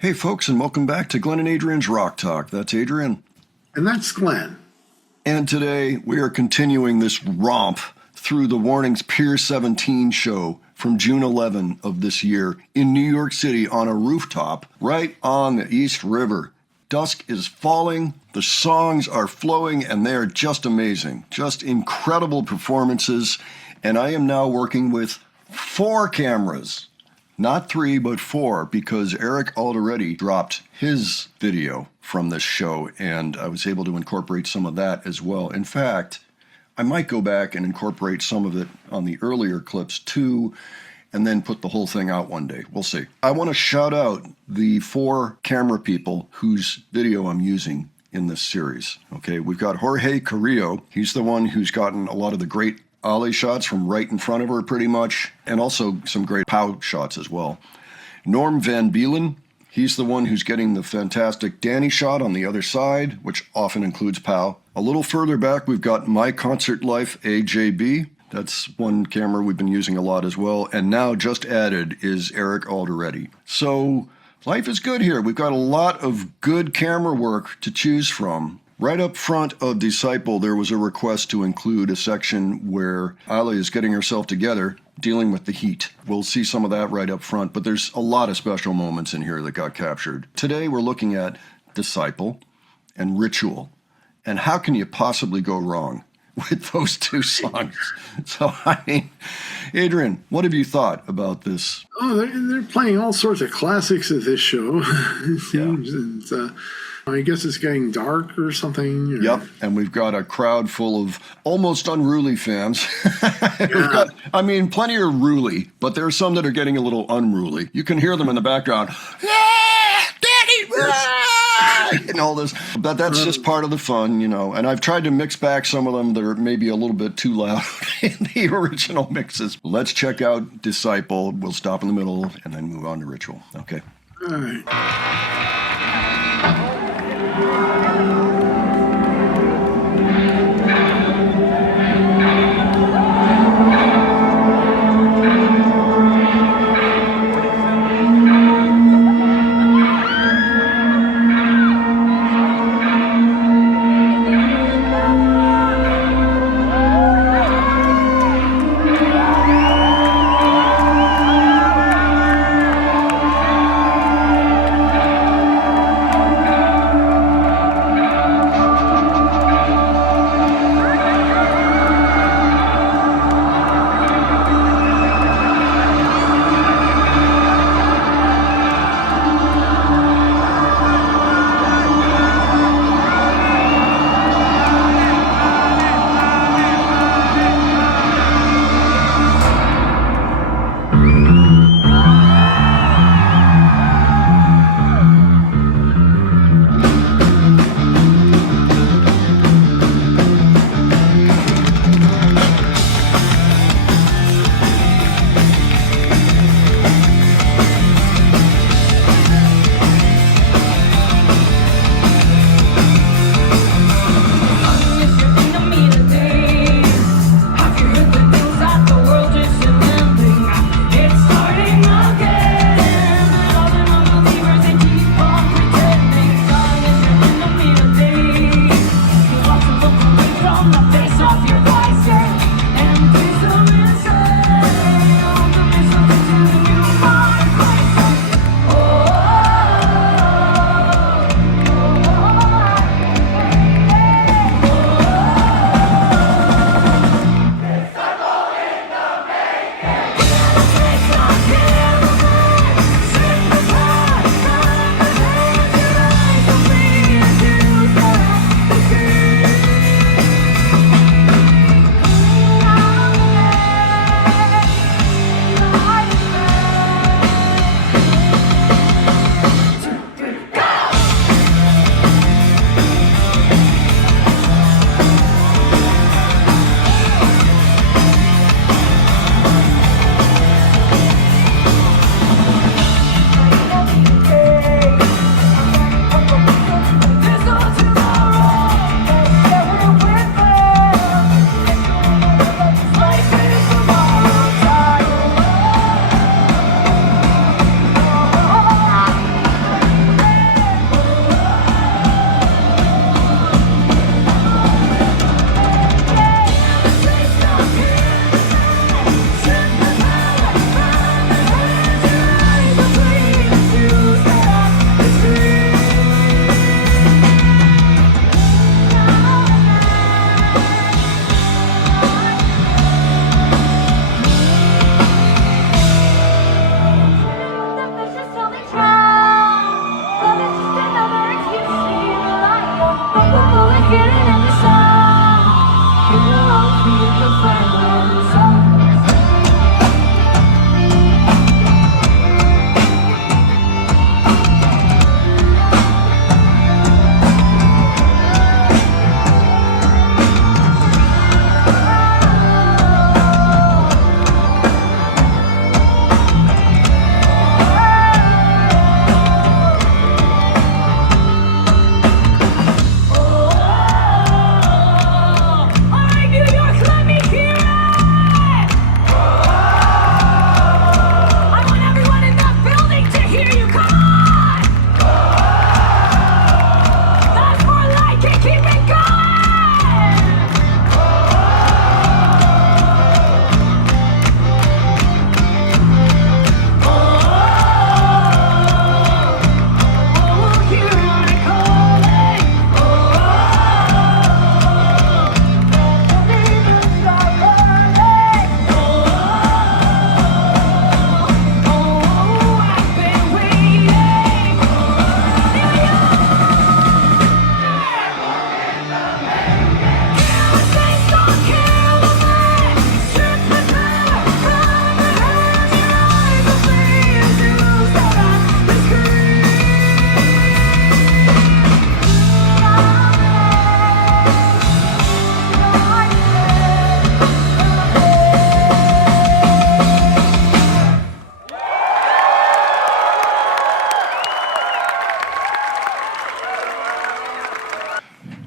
Hey folks, and welcome back to Glenn and Adrian's Rock Talk. That's Adrian. And that's Glenn. And today we are continuing this romp through the Warnings Pier 17 show from June 11 of this year in New York City on a rooftop right on the East River. Dusk is falling, the songs are flowing, and they are just amazing. Just incredible performances. And I am now working with 4 cameras. Not 3, but 4, because Eric already dropped his video from this show, and I was able to incorporate some of that as well. In fact, I might go back and incorporate some of it on the earlier clips too, and then put the whole thing out one day. We'll see. I want to shout out the 4 camera people whose video I'm using in this series. Okay, we've got Jorge Carrillo. He's the one who's gotten a lot of the great ollie shots from right in front of her pretty much, and also some great pow shots as well. Norm Van Beelen, he's the one who's getting the fantastic Danny shot on the other side, which often includes pow. A little further back, we've got My Concert Life AJB. That's one camera we've been using a lot as well. And now just added is Eric Aldereti. So life is good here. We've got a lot of good camera work to choose from. Right up front of Disciple, there was a request to include a section where Ale is getting herself together, dealing with the heat. We'll see some of that right up front, but there's a lot of special moments in here that got captured. Today, we're looking at Disciple and Ritual. And how can you possibly go wrong with those 2 songs? So, I mean, Adrian, what have you thought about this? Oh, they're playing all sorts of classics at this show. It seems. Yeah. And, I guess it's getting dark or something. Or... Yep, and we've got a crowd full of almost unruly fans. We've got, plenty are ruly, but there are some that are getting a little unruly. You can hear them in the background. Daddy! And all this. But that's just part of the fun, And I've tried to mix back some of them that are maybe a little bit too loud in the original mixes. Let's check out Disciple. We'll stop in the middle and then move on to Ritual. Okay. All right.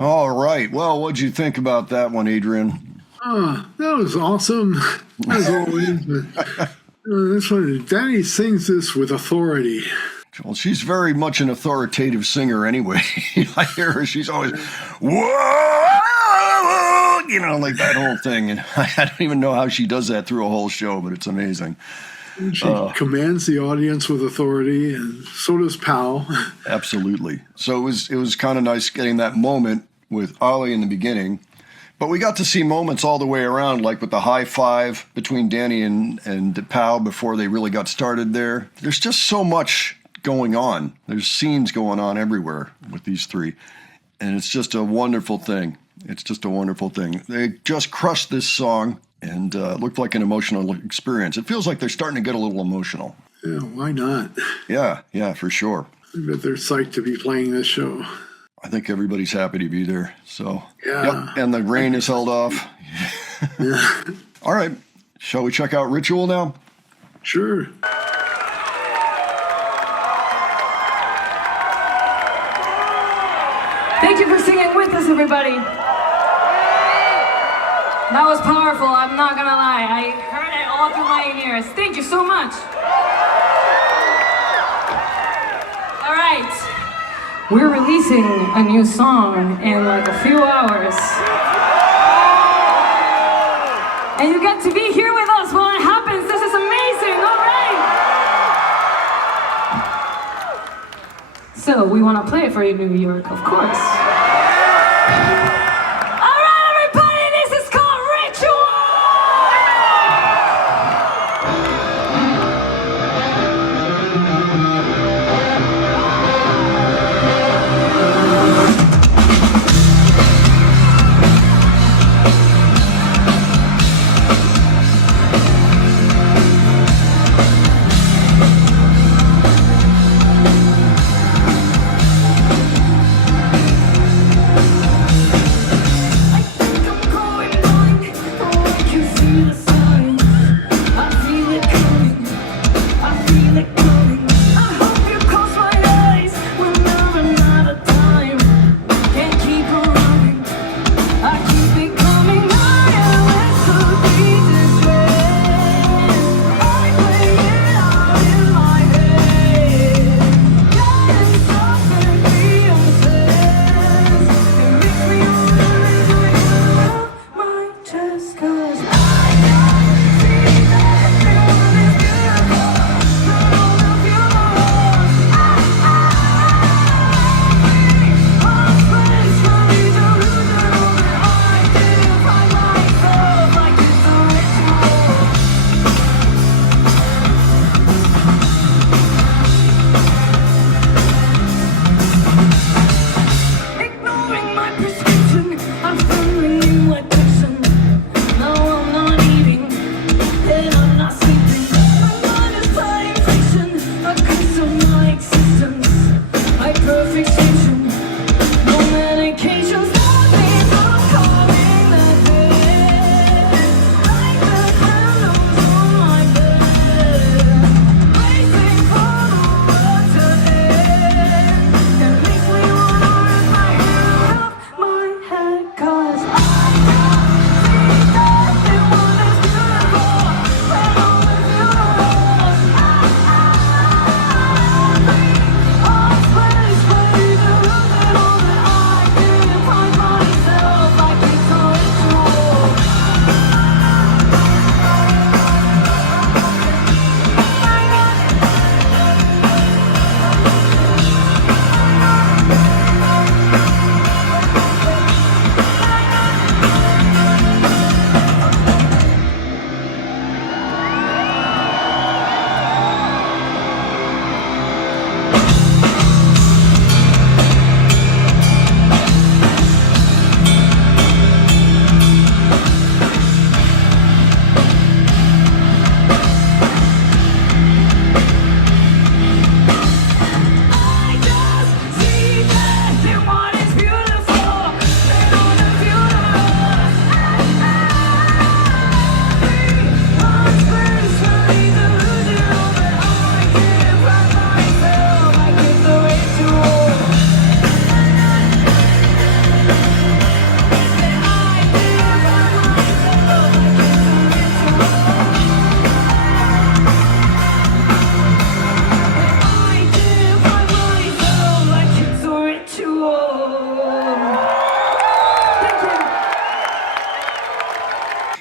All right. Well, what'd you think about that one, Adrian? That was awesome, as always. This one, Danny sings this with authority. Well, she's very much an authoritative singer anyway. I hear her. She's always, whoa, you know, like that whole thing. And I don't even know how she does that through a whole show, but it's amazing. She commands the audience with authority, and so does Pal. Absolutely. So it was kind of nice getting that moment with Ollie in the beginning. But we got to see moments all the way around, like with the high five between Danny and Pal before they really got started there. There's just so much going on. There's scenes going on everywhere with these three. And it's just a wonderful thing. It's just a wonderful thing. They just crushed this song, and it looked like an emotional experience. It feels like they're starting to get a little emotional. Yeah, why not? Yeah, for sure. I bet they're psyched to be playing this show. I think everybody's happy to be there. So, yeah. Yep. And the rain is held off. Yeah. All right. Shall we check out Ritual now? Sure. Thank you for singing with us, everybody. That was powerful, I'm not gonna lie. I heard it all through my ears. Thank you so much. All right. We're releasing a new song in like a few hours. And you get to be here with us while it happens. This is amazing, all right? So we want to play it for you, New York, of course. All right, everybody, this is called Ritual!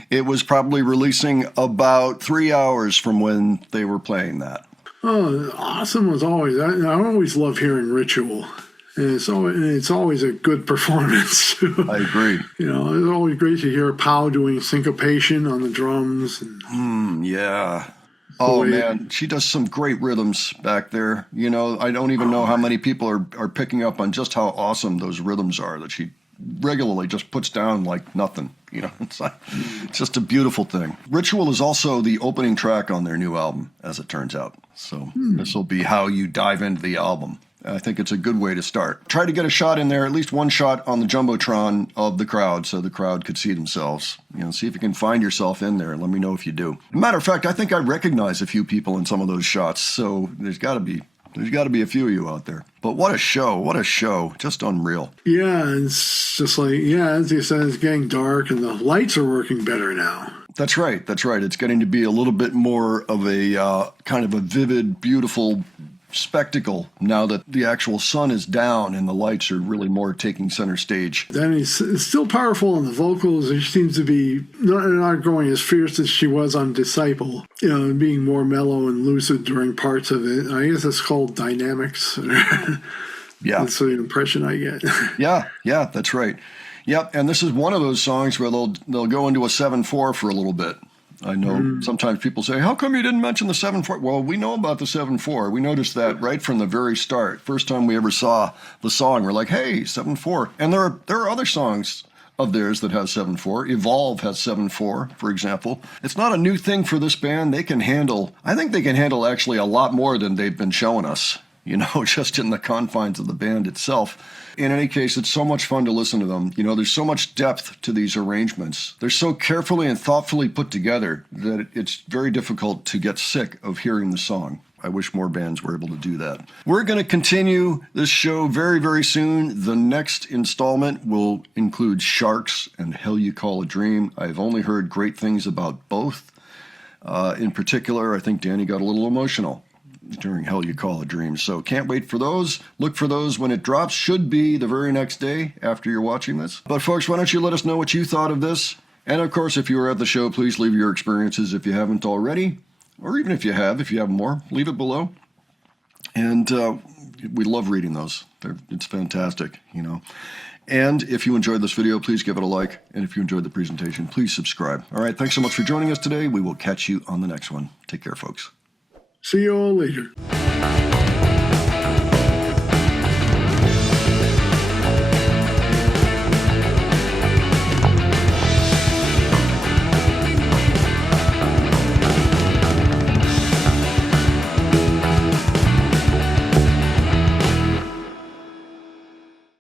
It was probably releasing about 3 hours from when they were playing that. Oh, awesome as always. I always love hearing Ritual. And it's always a good performance. I agree. You know, it's always great to hear Pau doing syncopation on the drums. And Yeah. Oh, man. She does some great rhythms back there. You know, I don't even know how many people are picking up on just how awesome those rhythms are that she regularly just puts down like nothing. You know, it's just a beautiful thing. Ritual is also the opening track on their new album, as it turns out. So this will be how you dive into the album. I think it's a good way to start. Try to get a shot in there, at least one shot on the Jumbotron of the crowd so the crowd could see themselves. You know, see if you can find yourself in there. Let me know if you do. Matter of fact, I think I recognize a few people in some of those shots, so there's got to be a few of you out there. But what a show, just unreal. Yeah, it's just like, as you said, it's getting dark and the lights are working better now. That's right. It's getting to be a little bit more of a kind of a vivid, beautiful spectacle now that the actual sun is down and the lights are really more taking center stage. Danny's still powerful on the vocals. She seems to be not going as fierce as she was on Disciple, you know, and being more mellow and lucid during parts of it. I guess it's called dynamics. Yeah. That's the impression I get. Yeah, that's right. Yep, and this is one of those songs where they'll go into a 7/4 for a little bit. I know sometimes people say, how come you didn't mention the 7/4? Well, we know about the 7/4. We noticed that right from the very start. First time we ever saw the song, we're like, hey, 7/4. And there are other songs of theirs that have 7/4. Evolve has 7/4, for example. It's not a new thing for this band. I think they can handle actually a lot more than they've been showing us, you know, just in the confines of the band itself. In any case, it's so much fun to listen to them. You know, there's so much depth to these arrangements. They're so carefully and thoughtfully put together that it's very difficult to get sick of hearing the song. I wish more bands were able to do that. We're going to continue this show very, very soon. The next installment will include Sharks and Hell You Call a Dream. I've only heard great things about both. In particular, I think Danny got a little emotional during Hell You Call a Dream. So can't wait for those. Look for those when it drops. Should be the very next day after you're watching this. But folks, why don't you let us know what you thought of this? And of course, if you were at the show, please leave your experiences if you haven't already. Or even if you have more, leave it below. And we love reading those. It's fantastic, you know. And if you enjoyed this video, please give it a like. And if you enjoyed the presentation, please subscribe. All right, thanks so much for joining us today. We will catch you on the next one. Take care, folks. See you all later.